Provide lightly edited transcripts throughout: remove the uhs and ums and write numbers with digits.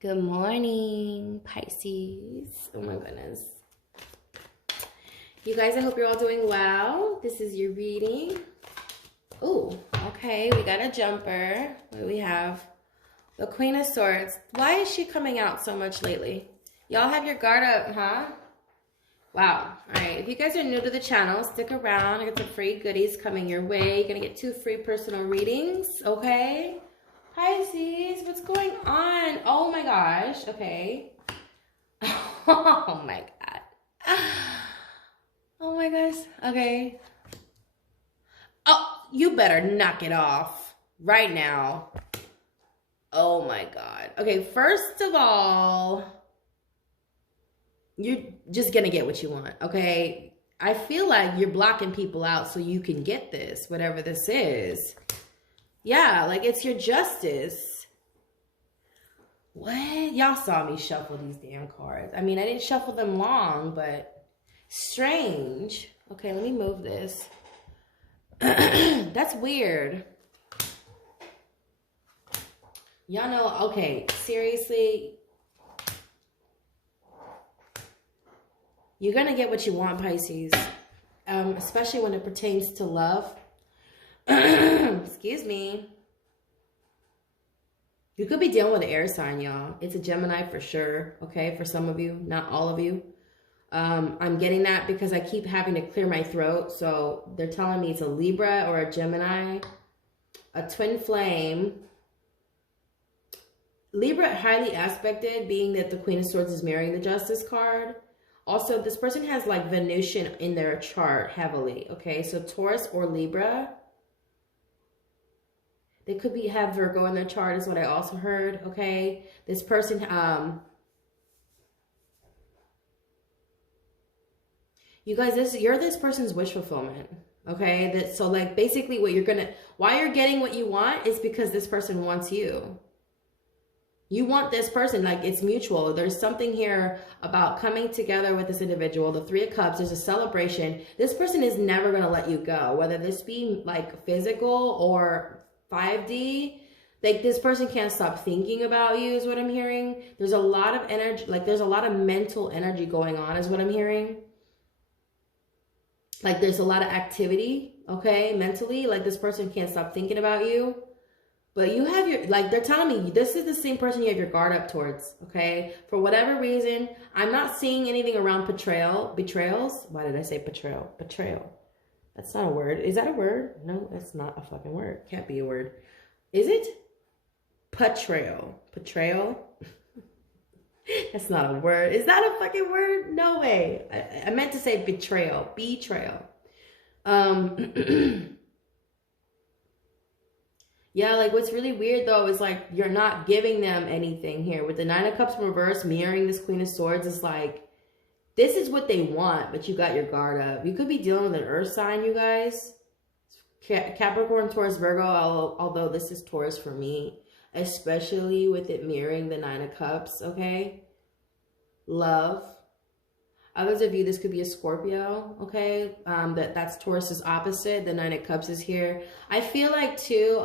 Good morning, Pisces. Oh my goodness. You guys, I hope you're all doing well. This is your reading. Oh, okay. We got a jumper. What do we have? The Queen of Swords. Why is she coming out so much lately? Y'all have your guard up, huh? Wow. All right. If you guys are new to the channel, stick around. I got some free goodies coming your way. You're going to get 2 free personal readings, okay? Pisces, what's going on? Oh my gosh. Okay. Oh my god. Oh my gosh. Okay. Oh, you better knock it off right now. Oh my god. Okay, first of all, you're just gonna get what you want, okay? I feel like you're blocking people out so you can get this, whatever this is. Yeah, like it's your justice. What? Y'all saw me shuffle these damn cards. I mean, I didn't shuffle them long, but strange. Okay, let me move this. That's weird. Y'all know, okay, seriously. You're going to get what you want, Pisces. Especially when it pertains to love. Excuse me. You could be dealing with an air sign, y'all. It's a Gemini for sure, okay? For some of you, not all of you. I'm getting that because I keep having to clear my throat. So they're telling me it's a Libra or a Gemini. A twin flame. Libra, highly aspected, being that the Queen of Swords is marrying the Justice card. Also, this person has like Venusian in their chart heavily, okay? So Taurus or Libra. They could have Virgo in their chart is what I also heard, okay? This person, you guys, you're this person's wish fulfillment, okay? So like basically why you're getting what you want is because this person wants you. You want this person, like it's mutual. There's something here about coming together with this individual. The 3 of Cups, there's a celebration. This person is never gonna let you go, whether this be like physical or 5D, like this person can't stop thinking about you is what I'm hearing. There's a lot of energy, like there's a lot of mental energy going on is what I'm hearing. Like there's a lot of activity, okay, mentally, like this person can't stop thinking about you. But you have your, like they're telling me, this is the same person you have your guard up towards, okay? For whatever reason, I'm not seeing anything around betrayals. Why did I say betrayal? Betrayal. That's not a word. Is that a word? No, that's not a fucking word. Can't be a word. Is it? Betrayal. Betrayal? That's not a word. Is that a fucking word? No way. I meant to say betrayal. Betrayal. Yeah, like what's really weird though is like you're not giving them anything here. With the 9 of Cups reverse mirroring this Queen of Swords, it's like this is what they want, but you got your guard up. You could be dealing with an earth sign, you guys. Capricorn, Taurus, Virgo, although this is Taurus for me, especially with it mirroring the 9 of Cups, okay? Love. Others of you, this could be a Scorpio, okay? That's Taurus's opposite. The 9 of Cups is here. I feel like, too,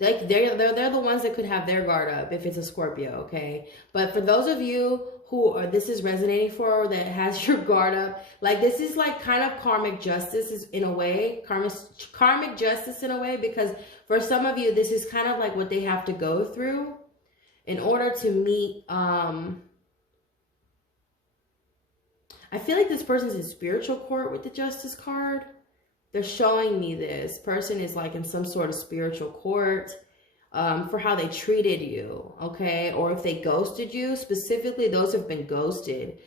like they're the ones that could have their guard up if it's a Scorpio, okay? But for those of you who this is resonating for, that has your guard up, like this is like kind of karmic justice in a way, karmic justice in a way, because for some of you, this is kind of like what they have to go through in order to meet, I feel like this person's in spiritual court with the Justice card. They're showing me this person is like in some sort of spiritual court for how they treated you, okay? Or if they ghosted you, specifically those who've been ghosted.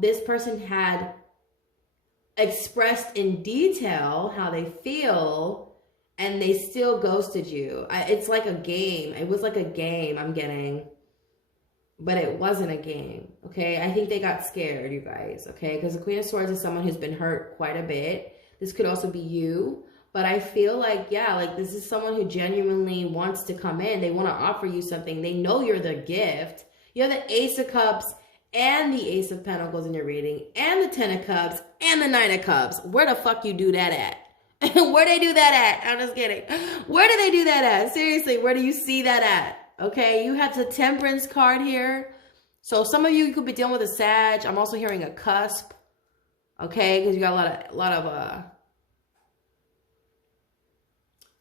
This person had expressed in detail how they feel and they still ghosted you. It's like a game. It was like a game I'm getting, but it wasn't a game, okay? I think they got scared, you guys, okay? Because the Queen of Swords is someone who's been hurt quite a bit. This could also be you. But I feel like, yeah, like this is someone who genuinely wants to come in. They want to offer you something. They know you're the gift. You have the Ace of Cups and the Ace of Pentacles in your reading and the 10 of Cups and the 9 of Cups. Where the fuck you do that at? Where they do that at? I'm just kidding. Where do they do that at? Seriously, where do you see that at? Okay, you have the Temperance card here. So some of you could be dealing with a Sag. I'm also hearing a cusp. Okay, because you got a lot of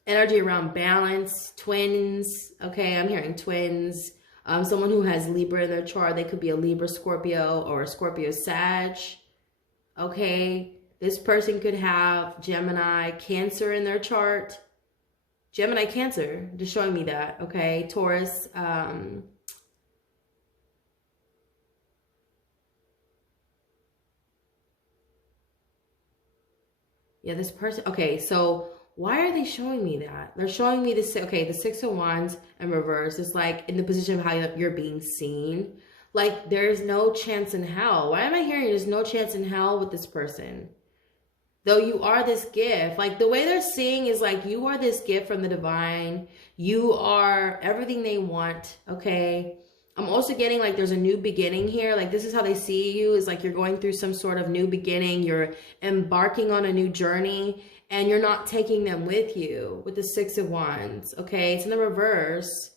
energy around balance, twins. Okay, I'm hearing twins. Someone who has Libra in their chart, they could be a Libra Scorpio or a Scorpio Sag. Okay, this person could have Gemini Cancer in their chart. Gemini Cancer, just showing me that. Okay, Taurus. Yeah, this person. Okay, so why are they showing me that? They're showing me this. Okay, the Six of Wands in reverse is like in the position of how you're being seen. Like there's no chance in hell. Why am I hearing there's no chance in hell with this person? Though you are this gift. Like the way they're seeing is like you are this gift from the divine. You are everything they want. Okay. I'm also getting like there's a new beginning here. Like this is how they see you, is like you're going through some sort of new beginning. You're embarking on a new journey and you're not taking them with you with the Six of Wands. Okay. It's in the reverse.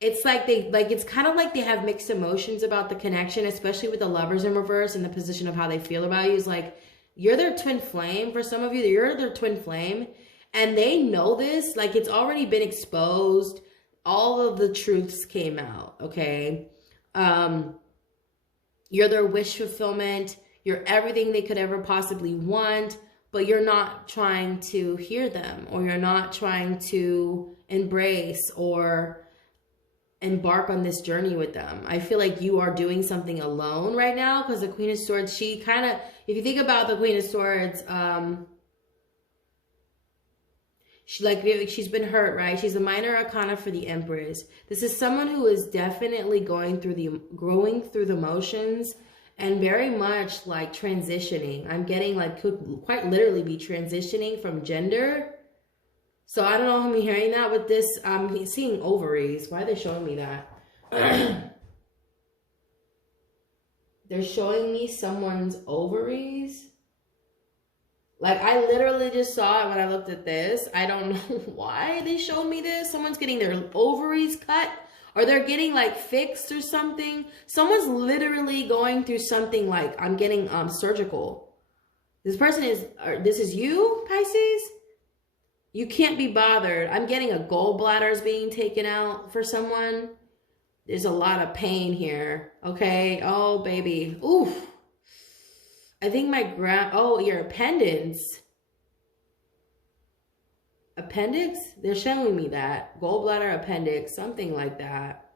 It's like it's kind of like they have mixed emotions about the connection, especially with the Lovers in reverse and the position of how they feel about you. Is like you're their twin flame. For some of you, you're their twin flame and they know this. Like it's already been exposed. All of the truths came out, okay? You're their wish fulfillment. You're everything they could ever possibly want, but you're not trying to hear them, or you're not trying to embrace or embark on this journey with them. I feel like you are doing something alone right now, because the Queen of Swords, she kind of, if you think about the Queen of Swords, she's been hurt, right? She's a minor arcana for the Empress. This is someone who is definitely going through the motions and very much like transitioning. I'm getting like could quite literally be transitioning from gender. So I don't know if I'm hearing that with this. I'm seeing ovaries. Why are they showing me that? They're showing me someone's ovaries. Like, I literally just saw it when I looked at this. I don't know why they showed me this. Someone's getting their ovaries cut, or they're getting, like, fixed or something. Someone's literally going through something like, I'm getting surgical. This person is, this is you, Pisces? You can't be bothered. I'm getting a gallbladder is being taken out for someone. There's a lot of pain here, okay? Oh, baby. Oof. I think oh, your appendix. Appendix? They're showing me that. Gallbladder, appendix, something like that.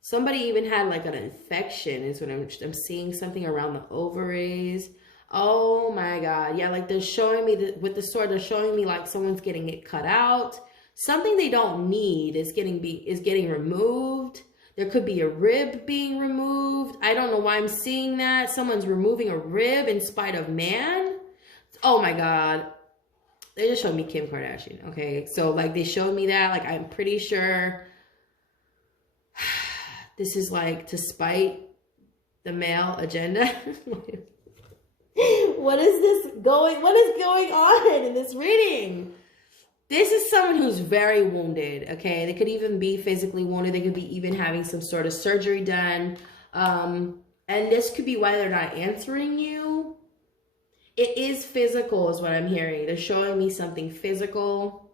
Somebody even had like an infection is what I'm seeing, something around the ovaries. Oh my God. Yeah, like they're showing me with the sword, they're showing me like someone's getting it cut out. Something they don't need is getting removed. There could be a rib being removed. I don't know why I'm seeing that. Someone's removing a rib in spite of man. Oh my God. They just showed me Kim Kardashian. Okay. So like they showed me that. Like I'm pretty sure this is like to spite the male agenda. What is going on in this reading? This is someone who's very wounded, okay? They could even be physically wounded. They could be even having some sort of surgery done. And this could be why they're not answering you. It is physical is what I'm hearing. They're showing me something physical.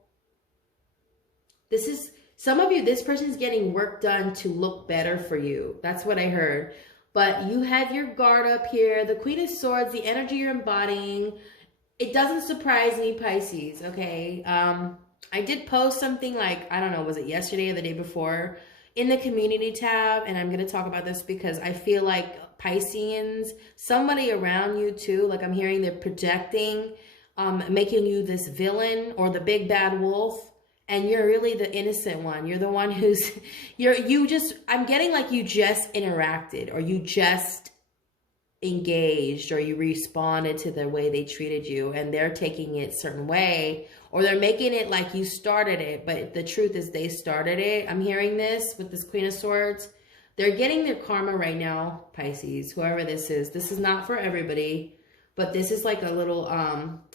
This is, some of you, this person's getting work done to look better for you. That's what I heard. But you have your guard up here. The Queen of Swords, the energy you're embodying. It doesn't surprise me, Pisces, okay? I did post something like, I don't know, was it yesterday or the day before, in the community tab, and I'm going to talk about this because I feel like Pisceans, somebody around you too, like I'm hearing they're projecting, making you this villain or the big bad wolf, and you're really the innocent one. You're the one who's, I'm getting like you just interacted, or you just engaged, or you responded to the way they treated you, and they're taking it a certain way, or they're making it like you started it, but the truth is they started it. I'm hearing this with this Queen of Swords. They're getting their karma right now, Pisces, whoever this is. This is not for everybody, but this is like a little,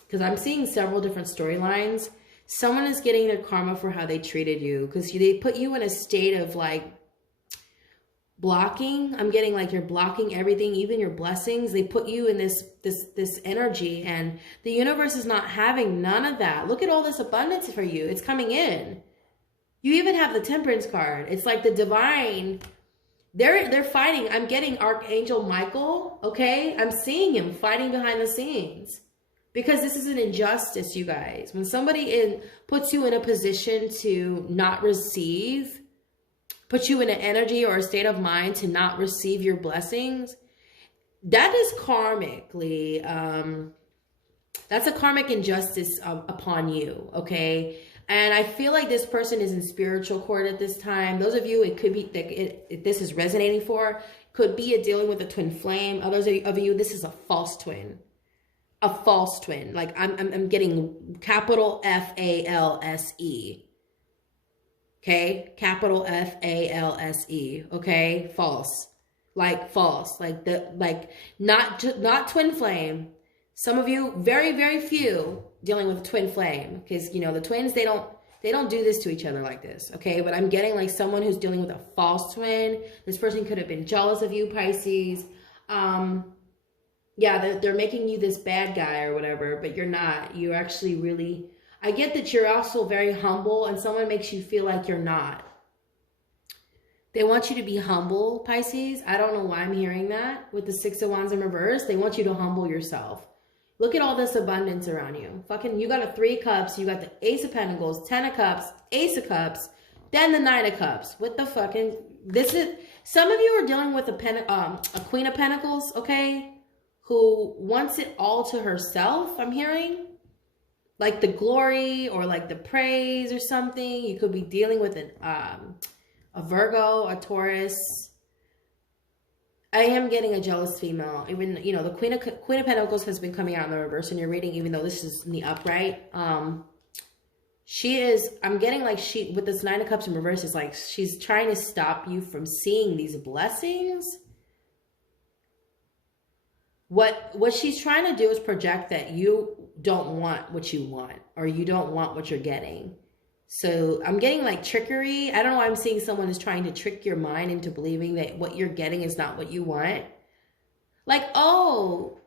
because I'm seeing several different storylines. Someone is getting their karma for how they treated you, because they put you in a state of like blocking. I'm getting like you're blocking everything, even your blessings. They put you in this energy, and the universe is not having none of that. Look at all this abundance for you. It's coming in. You even have the Temperance card. It's like the divine. They're fighting. I'm getting Archangel Michael. Okay, I'm seeing him fighting behind the scenes. Because this is an injustice, you guys. When somebody puts you in a position to not receive, puts you in an energy or a state of mind to not receive your blessings, that is karmically, that's a karmic injustice upon you, okay? And I feel like this person is in spiritual court at this time. Those of you, it could be, if this is resonating for, could be a dealing with a twin flame. Others of you, this is a false twin. A false twin. Like I'm getting capital F-A-L-S-E. Okay? Capital F-A-L-S-E. Okay? False. Like false. Like not twin flame. Some of you, very, very few dealing with a twin flame. Because, you know, the twins, they don't do this to each other like this. Okay? But I'm getting like someone who's dealing with a false twin. This person could have been jealous of you, Pisces. Yeah, they're making you this bad guy or whatever, but you're not. You're actually really, I get that you're also very humble, and someone makes you feel like you're not. They want you to be humble, Pisces. I don't know why I'm hearing that with the Six of Wands in reverse. They want you to humble yourself. Look at all this abundance around you. Fucking, you got a 3 of Cups, you got the Ace of Pentacles, 10 of Cups, Ace of Cups, then the 9 of Cups. What the fucking, this is, some of you are dealing with a Queen of Pentacles, okay? Who wants it all to herself, I'm hearing. Like the glory or like the praise or something. You could be dealing with a Virgo, a Taurus. I am getting a jealous female. Even, you know, the Queen of Pentacles has been coming out in the reverse in your reading, even though this is in the upright. She is, I'm getting like she, with this 9 of Cups in reverse, is like she's trying to stop you from seeing these blessings. What she's trying to do is project that you don't want what you want, or you don't want what you're getting. So I'm getting like trickery. I don't know why I'm seeing someone is trying to trick your mind into believing that what you're getting is not what you want. Like, oh,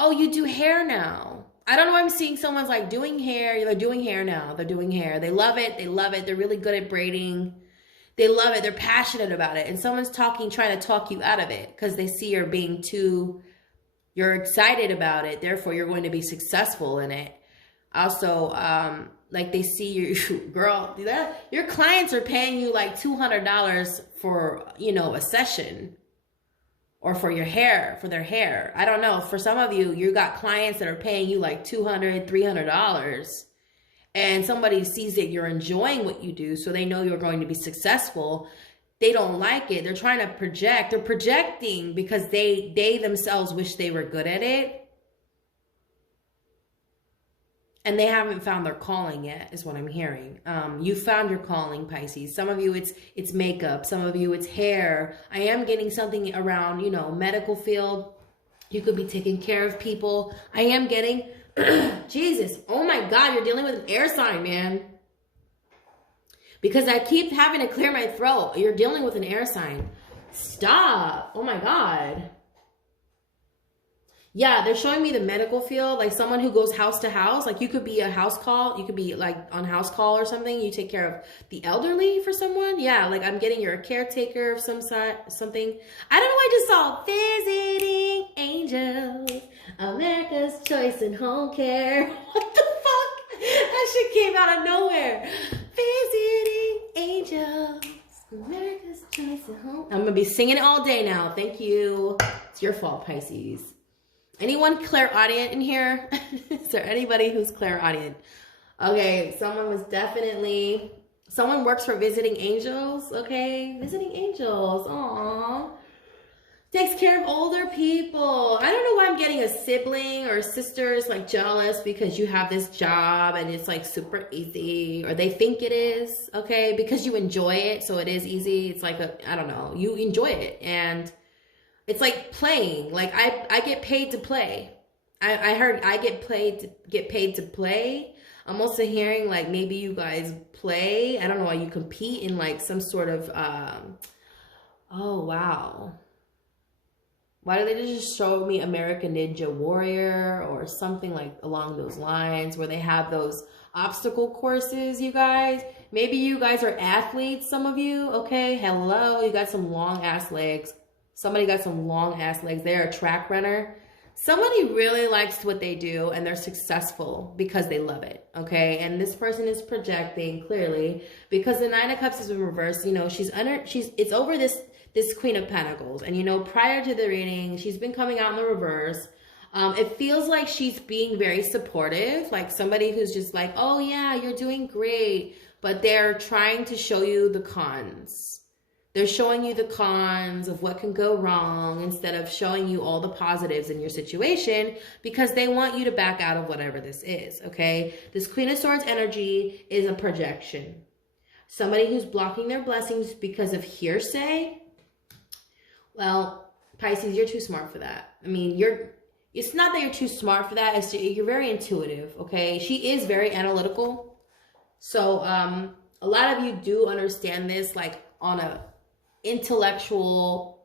you do hair now. I don't know why I'm seeing someone's like doing hair. They're doing hair now. They're doing hair. They love it. They love it. They're really good at braiding. They love it. They're passionate about it. And someone's trying to talk you out of it because they see you're being too... You're excited about it, therefore you're going to be successful in it. Also, like they see you, girl, your clients are paying you like $200 for, you know, a session, or for your hair, for their hair. I don't know. For some of you, you got clients that are paying you like $200, $300, and somebody sees that you're enjoying what you do, so they know you're going to be successful. They don't like it. They're trying to project. They're projecting because they themselves wish they were good at it. And they haven't found their calling yet, is what I'm hearing. You found your calling, Pisces. Some of you, it's makeup. Some of you, it's hair. I am getting something around, you know, medical field. You could be taking care of people. I am getting, Jesus, oh my God, you're dealing with an air sign, man. Because I keep having to clear my throat. You're dealing with an air sign. Stop. Oh my God. Yeah, they're showing me the medical field. Like someone who goes house to house. Like you could be a house call. You could be like on house call or something. You take care of the elderly for someone. Yeah, like I'm getting you're a caretaker of some something. I don't know. I just saw Visiting Angels. America's Choice in Home Care. What the fuck? That shit came out of nowhere. Visiting Angels, America's Choice at Home. I'm gonna be singing it all day now. Thank you. It's your fault, Pisces. Anyone clairaudient in here? Is there anybody who's clairaudient? Okay, someone works for Visiting Angels. Okay, Visiting Angels. Aww. Takes care of older people. I don't know why I'm getting a sibling or a sister is like jealous because you have this job and it's like super easy, or they think it is, okay, because you enjoy it, so it is easy. It's like I don't know, you enjoy it, and it's like playing. Like I get paid to play. I heard I get paid to play. I'm also hearing like maybe you guys play, I don't know why you compete in like some sort of, oh wow. Why did they just show me American Ninja Warrior or something like along those lines where they have those obstacle courses, you guys? Maybe you guys are athletes, some of you, okay? Hello, you got some long ass legs. Somebody got some long ass legs. They're a track runner. Somebody really likes what they do and they're successful because they love it, okay? And this person is projecting clearly because the Nine of Cups is in reverse. You know, it's over this Queen of Pentacles. And, you know, prior to the reading, she's been coming out in the reverse. It feels like she's being very supportive, like somebody who's just like, oh yeah, you're doing great. But they're trying to show you the cons. They're showing you the cons of what can go wrong instead of showing you all the positives in your situation because they want you to back out of whatever this is, okay? This Queen of Swords energy is a projection. Somebody who's blocking their blessings because of hearsay. Well, Pisces, you're too smart for that. I mean, it's not that you're too smart for that. It's you're very intuitive, okay? She is very analytical. So a lot of you do understand this like on a intellectual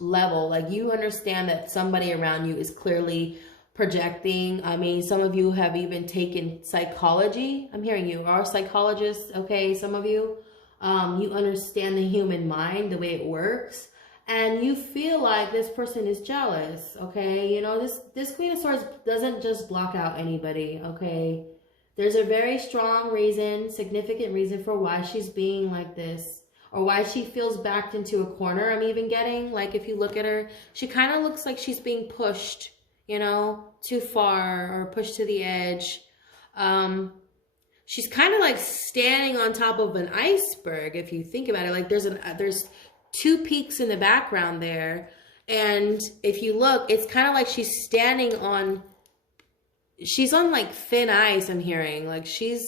level. Like you understand that somebody around you is clearly projecting. I mean, some of you have even taken psychology. I'm hearing you are psychologists, okay? Some of you, you understand the human mind, the way it works. And you feel like this person is jealous, okay? You know, this Queen of Swords doesn't just block out anybody, okay? There's a very strong reason, significant reason for why she's being like this or why she feels backed into a corner. I'm even getting, like, if you look at her, she kind of looks like she's being pushed, you know, too far or pushed to the edge. She's kind of like standing on top of an iceberg, if you think about it. Like there's two peaks in the background there. And if you look, it's kind of like she's standing on, she's on like thin ice. I'm hearing like she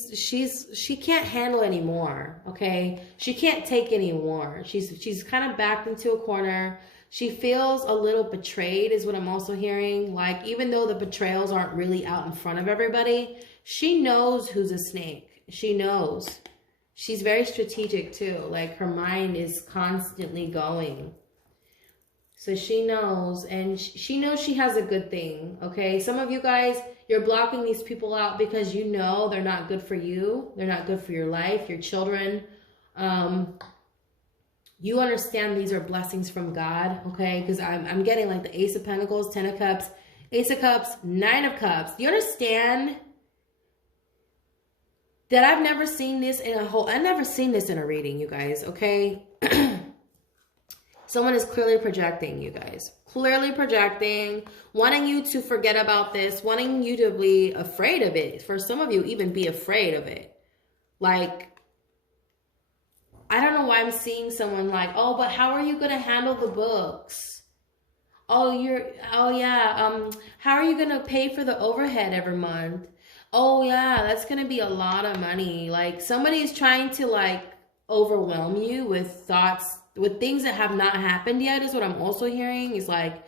can't handle anymore. Okay. She can't take anymore. She's kind of backed into a corner. She feels a little betrayed is what I'm also hearing. Like, even though the betrayals aren't really out in front of everybody, she knows who's a snake. She knows. She's very strategic too. Like, her mind is constantly going. So she knows, and she knows she has a good thing, okay? Some of you guys, you're blocking these people out because you know they're not good for you. They're not good for your life, your children. You understand these are blessings from God, okay? Because I'm getting like the Ace of Pentacles, 10 of Cups, Ace of Cups, 9 of Cups. Do you understand that I've never seen this in I've never seen this in a reading, you guys, okay? Someone is clearly projecting, you guys. Clearly projecting, wanting you to forget about this, wanting you to be afraid of it. For some of you, even be afraid of it. Like, I don't know why I'm seeing someone like, oh, but how are you going to handle the books? Oh, how are you going to pay for the overhead every month? Oh, yeah, that's going to be a lot of money. Like, somebody is trying to, like, overwhelm you with thoughts, with things that have not happened yet is what I'm also hearing. Is like,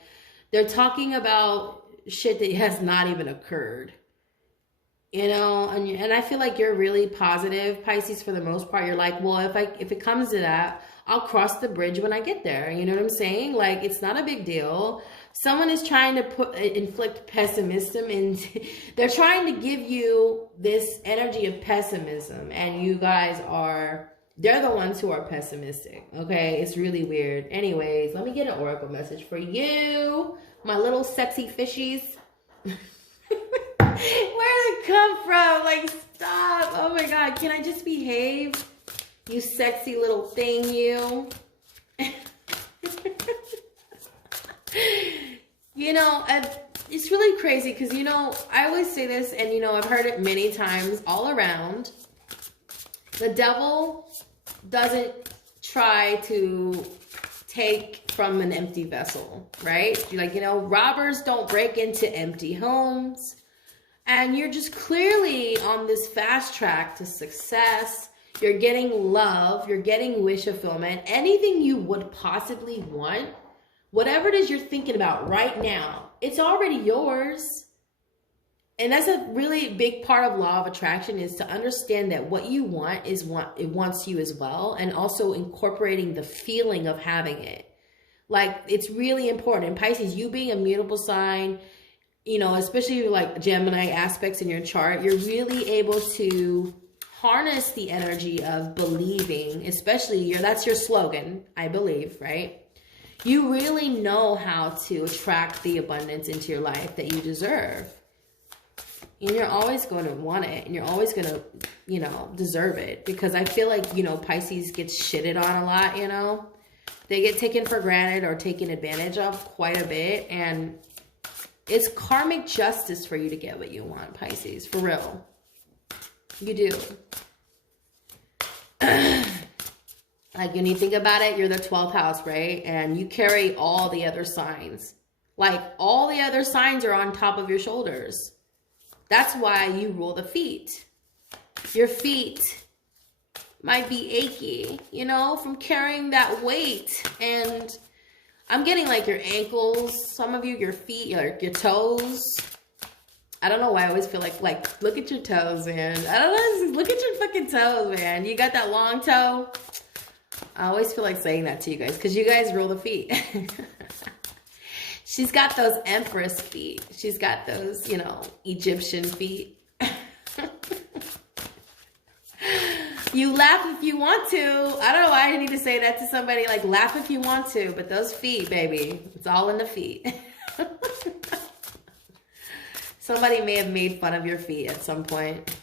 they're talking about shit that has not even occurred. You know, and I feel like you're really positive, Pisces, for the most part. You're like, well, if it comes to that, I'll cross the bridge when I get there. You know what I'm saying? Like, it's not a big deal. Someone is trying to inflict pessimism, and they're trying to give you this energy of pessimism, and you guys they're the ones who are pessimistic, okay? It's really weird. Anyways, let me get an oracle message for you, my little sexy fishies. Where did it come from? Like, stop. Oh my God. Can I just behave? You sexy little thing, you. You know, it's really crazy because, you know, I always say this, and, you know, I've heard it many times all around. The devil doesn't try to take from an empty vessel, right? Like, you know, robbers don't break into empty homes. And you're just clearly on this fast track to success. You're getting love. You're getting wish fulfillment. Anything you would possibly want, whatever it is you're thinking about right now, it's already yours. And that's a really big part of law of attraction, is to understand that what you want is what it wants you as well. And also incorporating the feeling of having it. Like, it's really important. In Pisces, you being a mutable sign, you know, especially like Gemini aspects in your chart, you're really able to harness the energy of believing, especially that's your slogan, I believe, right? You really know how to attract the abundance into your life that you deserve. And you're always going to want it, and you're always going to, you know, deserve it. Because I feel like, you know, Pisces gets shitted on a lot, you know. They get taken for granted or taken advantage of quite a bit. And it's karmic justice for you to get what you want, Pisces. For real. You do. Like, when you think about it, you're the 12th house, right? And you carry all the other signs. Like, all the other signs are on top of your shoulders. That's why you rule the feet. Your feet might be achy, you know, from carrying that weight. And I'm getting like your ankles, some of you, your feet, your toes. I don't know why I always feel like, look at your toes, man. I don't know, look at your fucking toes, man. You got that long toe? I always feel like saying that to you guys, because you guys rule the feet. She's got those empress feet. She's got those, you know, Egyptian feet. You laugh if you want to. I don't know why I need to say that to somebody. Like, laugh if you want to. But those feet, baby, it's all in the feet. Somebody may have made fun of your feet at some point.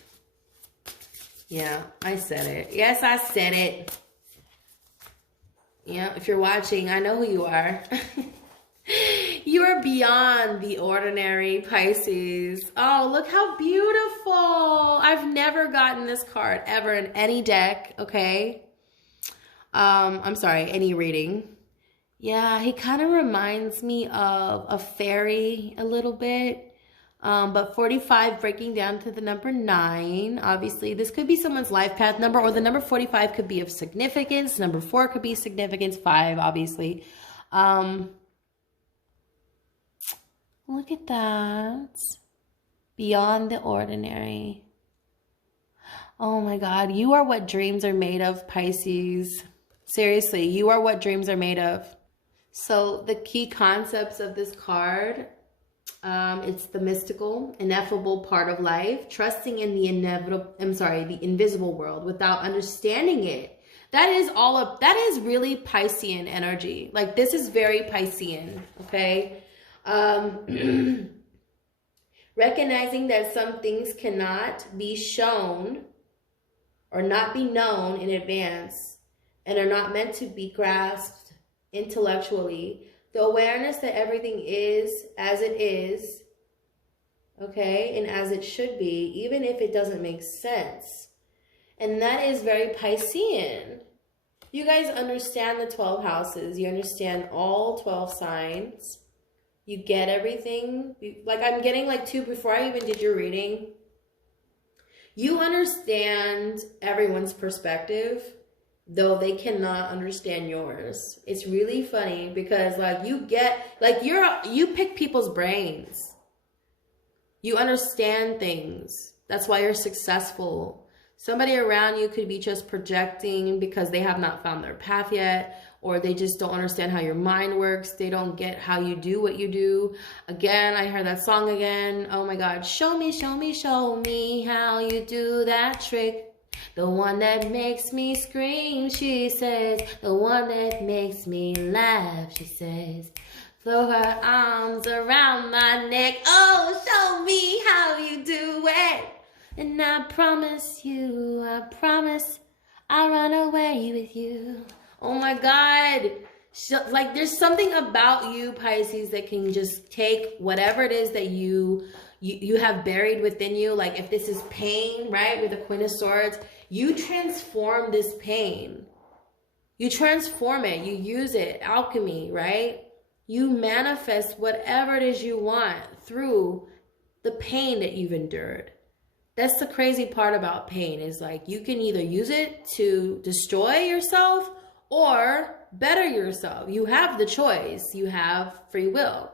Yeah, I said it. Yes, I said it. Yeah, if you're watching, I know who you are. You are beyond the ordinary, Pisces. Oh, look how beautiful. I've never gotten this card ever in any deck, okay? I'm sorry, any reading. Yeah, he kind of reminds me of a fairy a little bit. But 45 breaking down to the number 9. Obviously, this could be someone's life path number, or the number 45 could be of significance. Number 4 could be significance. 5, obviously. Look at that. Beyond the ordinary. Oh my God. You are what dreams are made of, Pisces. Seriously, you are what dreams are made of. So the key concepts of this card, it's the mystical, ineffable part of life, trusting in the the invisible world without understanding it. That is really Piscean energy. Like, this is very Piscean, okay? Recognizing that some things cannot be shown or not be known in advance and are not meant to be grasped intellectually. The awareness that everything is as it is, okay, and as it should be, even if it doesn't make sense. And that is very Piscean. You guys understand the 12 houses. You understand all 12 signs. You get everything. Like, I'm getting like 2 before I even did your reading. You understand everyone's perspective, though they cannot understand yours. It's really funny because, like, you pick people's brains. You understand things. That's why you're successful. Somebody around you could be just projecting because they have not found their path yet, or they just don't understand how your mind works. They don't get how you do what you do. Again, I heard that song again. Oh my God. Show me, show me, show me how you do that trick. The one that makes me scream, she says. The one that makes me laugh, she says. Throw her arms around my neck. Oh, show me how you do it. And I promise you, I promise I'll run away with you. Oh my God. Like, there's something about you, Pisces, that can just take whatever it is that you have buried within you. Like, if this is pain, right, with the Queen of Swords, you transform this pain. You transform it. You use it. Alchemy, right? You manifest whatever it is you want through the pain that you've endured. That's the crazy part about pain, is like, you can either use it to destroy yourself or better yourself. You have the choice. You have free will.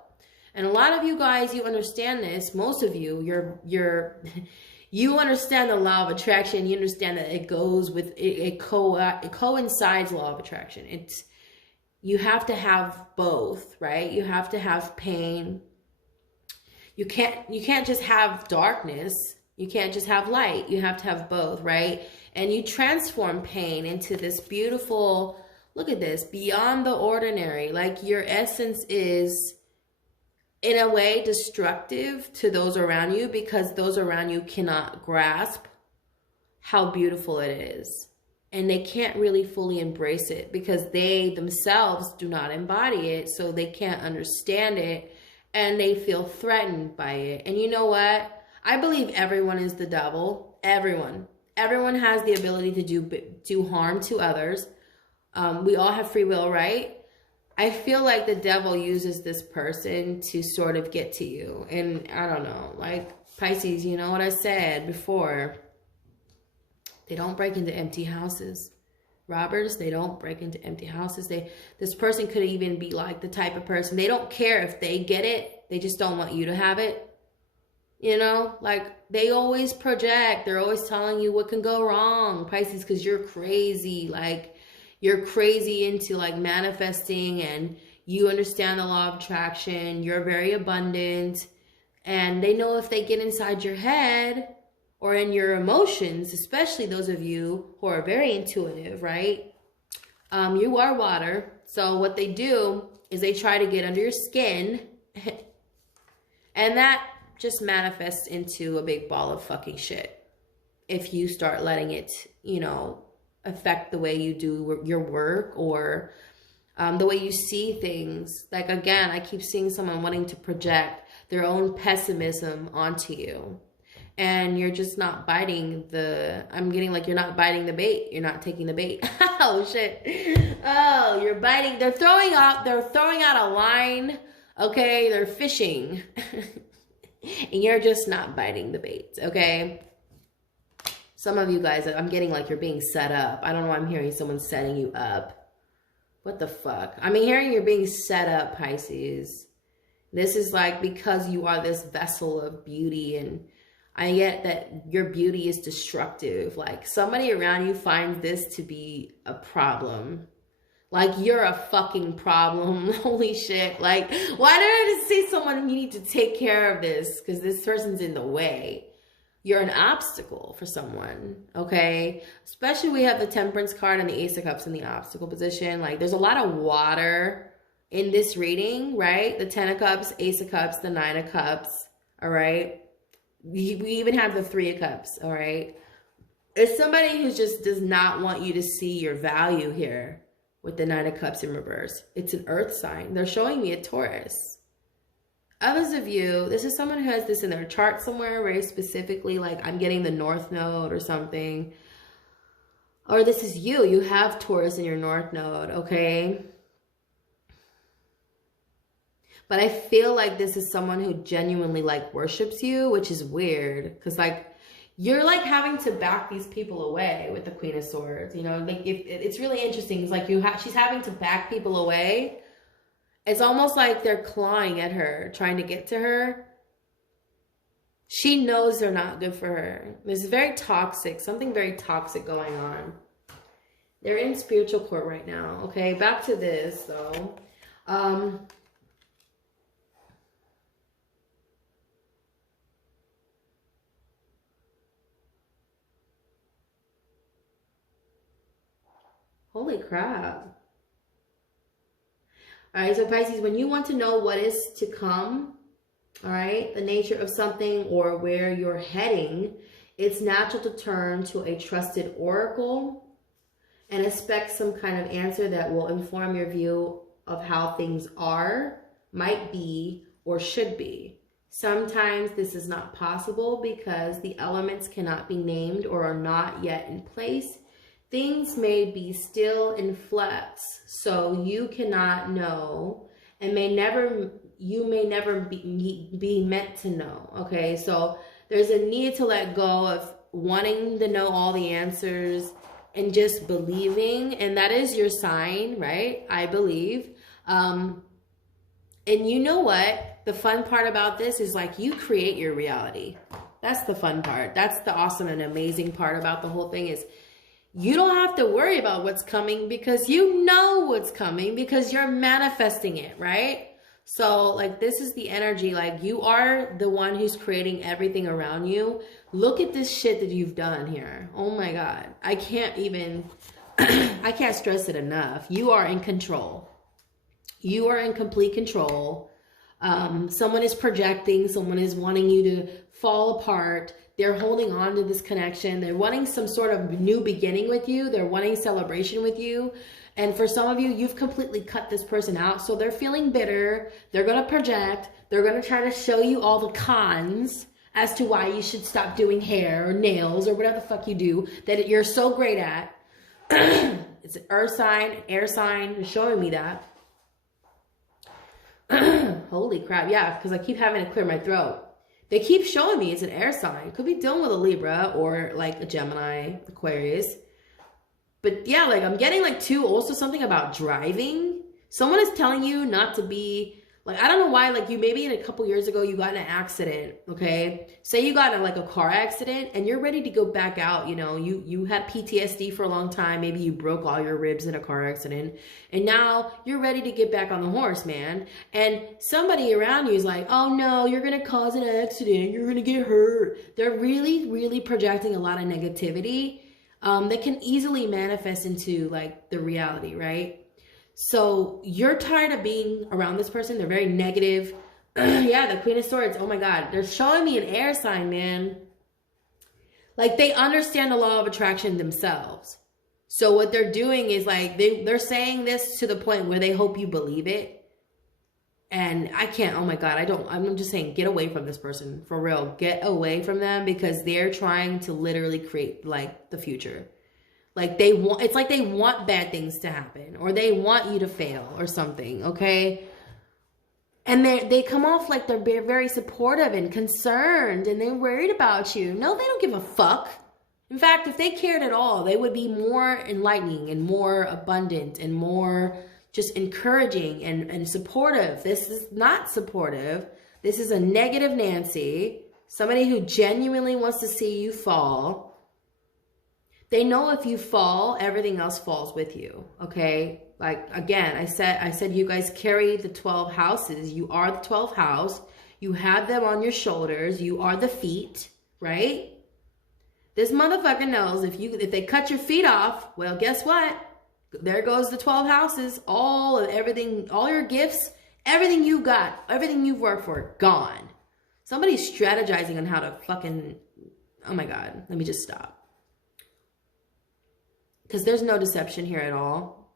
And a lot of you guys, you understand this. Most of you, you understand the law of attraction. You understand that it goes with it coincides law of attraction. You have to have both, right? You have to have pain. You can't just have darkness. You can't just have light. You have to have both, right? And you transform pain into this beautiful, look at this, beyond the ordinary. Like your essence is, in a way, destructive to those around you because those around you cannot grasp how beautiful it is. And they can't really fully embrace it because they themselves do not embody it. So they can't understand it and they feel threatened by it. And you know what? I believe everyone is the devil. Everyone. Everyone has the ability to do harm to others. We all have free will, right? I feel like the devil uses this person to sort of get to you. And I don't know, like Pisces, you know what I said before. They don't break into empty houses. Robbers, they don't break into empty houses. This person could even be like the type of person, they don't care if they get it. They just don't want you to have it. You know, like they always project. They're always telling you what can go wrong, Pisces, because you're crazy. Like you're crazy into like manifesting and you understand the law of attraction. You're very abundant. And they know if they get inside your head or in your emotions, especially those of you who are very intuitive, right? You are water. So what they do is they try to get under your skin and that just manifests into a big ball of fucking shit. If you start letting it, you know, affect the way you do your work or the way you see things. Like, again, I keep seeing someone wanting to project their own pessimism onto you. And you're just not biting I'm getting like you're not biting the bait. You're not taking the bait. Oh, shit. Oh, you're biting. They're throwing out a line. Okay, they're fishing. And you're just not biting the bait, okay? Some of you guys, I'm getting like you're being set up. I don't know, I'm hearing someone setting you up. What the fuck? I'm hearing you're being set up, Pisces. This is like because you are this vessel of beauty, and I get that your beauty is destructive. Like somebody around you finds this to be a problem. Like you're a fucking problem. Holy shit. Like, why did I just say someone, you need to take care of this because this person's in the way? You're an obstacle for someone, okay? Especially we have the Temperance card and the Ace of Cups in the obstacle position. Like there's a lot of water in this reading, right? The 10 of Cups, Ace of Cups, the 9 of Cups, all right? We even have the 3 of Cups, all right? It's somebody who just does not want you to see your value here. With the 9 of Cups in reverse. It's an earth sign. They're showing me a Taurus. Others of you, this is someone who has this in their chart somewhere very specifically, like I'm getting the North Node or something. Or this is you. You have Taurus in your North Node, okay? But I feel like this is someone who genuinely like worships you, which is weird. Because like, you're like having to back these people away with the Queen of Swords, you know, like it's really interesting. It's like she's having to back people away. It's almost like they're clawing at her, trying to get to her. She knows they're not good for her. There's very toxic, something very toxic going on. They're in spiritual court right now. Okay, back to this though. Holy crap. All right, so Pisces, when you want to know what is to come, all right, the nature of something or where you're heading, it's natural to turn to a trusted oracle and expect some kind of answer that will inform your view of how things are, might be, or should be. Sometimes this is not possible because the elements cannot be named or are not yet in place. Things may be still in flux, so you cannot know and you may never be meant to know, okay? So there's a need to let go of wanting to know all the answers and just believing, and that is your sign, right? I believe. And you know what? The fun part about this is like you create your reality. That's the fun part. That's the awesome and amazing part about the whole thing is you don't have to worry about what's coming because you know what's coming because you're manifesting it, right? So like this is the energy, like you are the one who's creating everything around you. Look at this shit that you've done here. Oh my God. I can't even, I can't stress it enough. You are in control. You are in complete control. Someone is projecting, someone is wanting you to fall apart. They're holding on to this connection. They're wanting some sort of new beginning with you. They're wanting celebration with you. And for some of you, you've completely cut this person out. So they're feeling bitter. They're going to project. They're going to try to show you all the cons as to why you should stop doing hair or nails or whatever the fuck you do that you're so great at. It's an earth sign, air sign. They're showing me that. Holy crap. Yeah, because I keep having to clear my throat. They keep showing me it's an air sign. Could be dealing with a Libra or like a Gemini, Aquarius. But yeah, like I'm getting like also something about driving. Someone is telling you not to be like, I don't know why, like you maybe in a couple years ago, you got in an accident. Okay. Say you got in like a car accident and you're ready to go back out. You know, you had PTSD for a long time. Maybe you broke all your ribs in a car accident and now you're ready to get back on the horse, man. And somebody around you is like, oh no, you're going to cause an accident. You're going to get hurt. They're really, really projecting a lot of negativity. That can easily manifest into like the reality, right? So you're tired of being around this person. They're very negative. Yeah, the Queen of Swords. Oh my God. They're showing me an air sign, man. Like they understand the law of attraction themselves. So what they're doing is like, they're saying this to the point where they hope you believe it. And I can't, oh my God, I'm just saying, get away from this person, for real. Get away from them because they're trying to literally create like the future. Like it's like they want bad things to happen or they want you to fail or something, okay? And they come off like they're very supportive and concerned and they're worried about you. No, they don't give a fuck. In fact, if they cared at all, they would be more enlightening and more abundant and more just encouraging and supportive. This is not supportive. This is a negative Nancy, somebody who genuinely wants to see you fall. They know if you fall, everything else falls with you, okay? Like, again, I said you guys carry the 12 houses. You are the 12th house. You have them on your shoulders. You are the feet, right? This motherfucker knows if they cut your feet off, well, guess what? There goes the 12 houses, all of everything, all your gifts, everything you got, everything you've worked for, gone. Somebody's strategizing on how to fucking, oh my God, let me just stop. Because there's no deception here at all.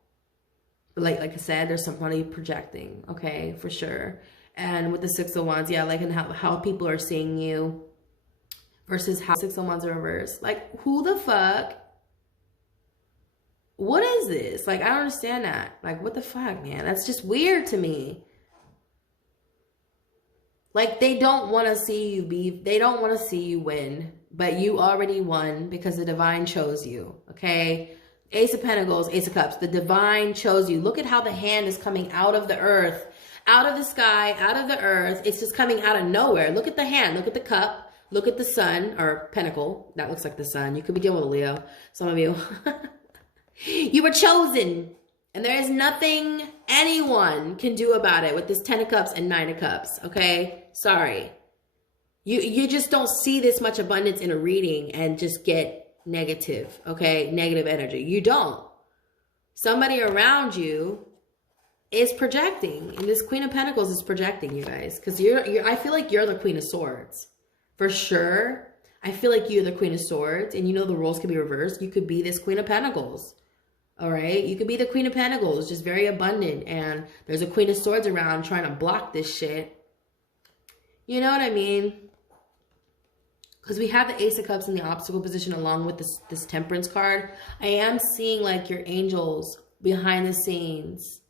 Like I said, there's somebody projecting, okay, for sure. And with the Six of Wands, yeah, like and how people are seeing you versus how Six of Wands are reversed. Like, who the fuck? What is this? Like, I don't understand that. Like, what the fuck, man? That's just weird to me. Like, they don't want to see you they don't want to see you win, but you already won because the divine chose you, okay? Ace of Pentacles, Ace of Cups. The divine chose you. Look at how the hand is coming out of the earth, out of the sky, out of the earth. It's just coming out of nowhere. Look at the hand. Look at the cup. Look at the sun or pentacle. That looks like the sun. You could be dealing with a Leo. Some of you. You were chosen. And there is nothing anyone can do about it with this 10 of Cups and 9 of Cups. Okay? Sorry. You just don't see this much abundance in a reading and just get negative, okay? Negative energy. You don't. Somebody around you is projecting. And this Queen of Pentacles is projecting, you guys. Because I feel like you're the Queen of Swords. For sure. I feel like you're the Queen of Swords. And you know the roles can be reversed. You could be this Queen of Pentacles. All right? You could be the Queen of Pentacles. Just very abundant. And there's a Queen of Swords around trying to block this shit. You know what I mean? Because we have the Ace of Cups in the obstacle position along with this Temperance card. I am seeing like your angels behind the scenes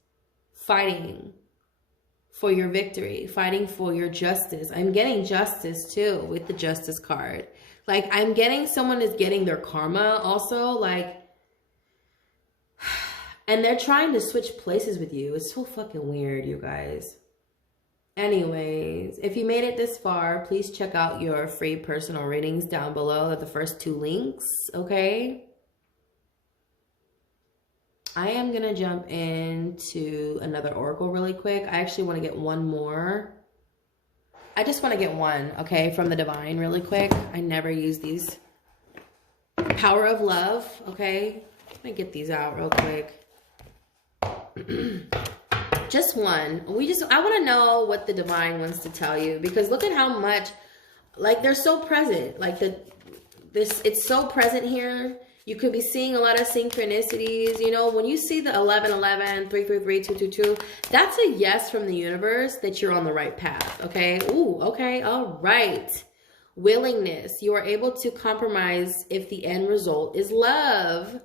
fighting for your victory, fighting for your justice. I'm getting justice too with the Justice card. Like I'm getting someone is getting their karma also, like, and they're trying to switch places with you. It's so fucking weird, you guys. Anyways, if you made it this far, please check out your free personal readings down below at the first 2 links, okay? I am going to jump into another oracle really quick. I actually want to get one more. I just want to get one, okay, from the divine really quick. I never use these. Power of love, okay? Let me get these out real quick. Just one. I want to know what the divine wants to tell you, because look at how much, like, they're so present. Like, it's so present here. You could be seeing a lot of synchronicities. You know, when you see the 1111, 333, 222, that's a yes from the universe that you're on the right path, okay? Ooh, okay, all right. Willingness. You are able to compromise if the end result is love.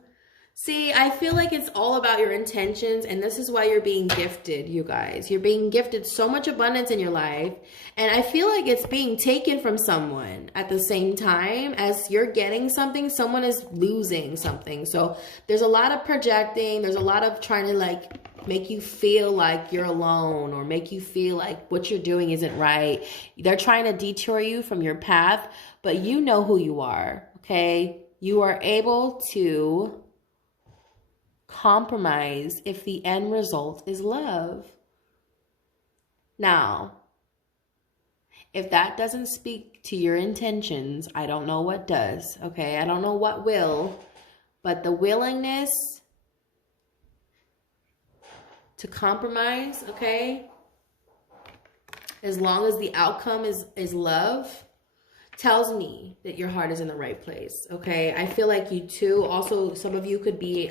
See, I feel like it's all about your intentions, and this is why you're being gifted, you guys. You're being gifted so much abundance in your life, and I feel like it's being taken from someone at the same time. As you're getting something, someone is losing something. So there's a lot of projecting. There's a lot of trying to, like, make you feel like you're alone, or make you feel like what you're doing isn't right. They're trying to detour you from your path, but you know who you are, okay? You are able to compromise if the end result is love. Now, if that doesn't speak to your intentions, I don't know what does, okay? I don't know what will, but the willingness to compromise, okay, as long as the outcome is love, tells me that your heart is in the right place, okay? I feel like you too, also, some of you could be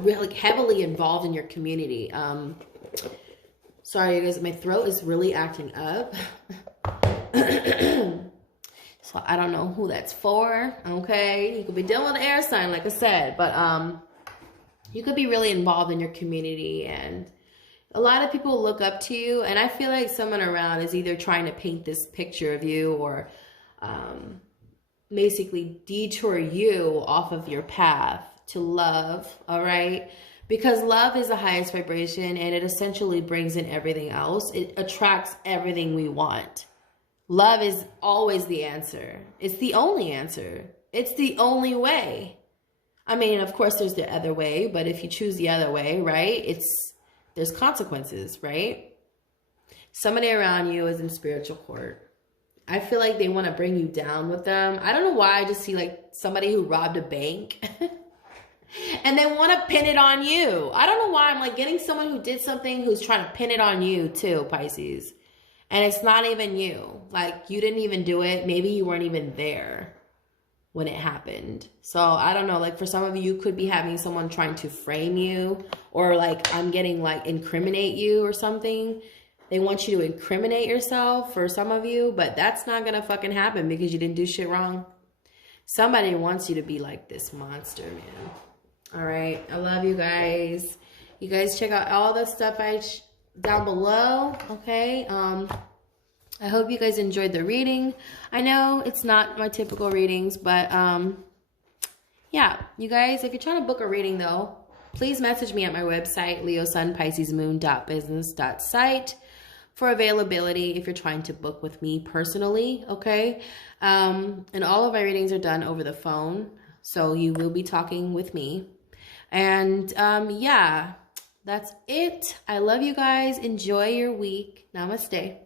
really heavily involved in your community. Sorry, you guys, my throat is really acting up. So I don't know who that's for, okay? You could be dealing with an air sign, like I said, but you could be really involved in your community, and a lot of people look up to you, and I feel like someone around is either trying to paint this picture of you, or basically detour you off of your path to love, all right? Because love is the highest vibration, and it essentially brings in everything else. It attracts everything we want. Love is always the answer. It's the only answer. It's the only way. I mean, of course, there's the other way, but if you choose the other way, right, there's consequences, right? Somebody around you is in spiritual court. I feel like they want to bring you down with them. I don't know why. I just see like somebody who robbed a bank and they want to pin it on you. I don't know why. I'm like getting someone who did something who's trying to pin it on you too, Pisces. And it's not even you. Like, you didn't even do it. Maybe you weren't even there when it happened. So I don't know, like for some of you, you could be having someone trying to frame you, or like I'm getting like incriminate you or something. They want you to incriminate yourself for some of you, but that's not going to fucking happen because you didn't do shit wrong. Somebody wants you to be like this monster, man. All right. I love you guys. You guys check out all the stuff down below. Okay. I hope you guys enjoyed the reading. I know it's not my typical readings, but yeah, you guys, if you're trying to book a reading though, please message me at my website, leosunpiscesmoon.business.site. for availability if you're trying to book with me personally, okay? And all of my readings are done over the phone, so you will be talking with me. And yeah, that's it. I love you guys. Enjoy your week. Namaste.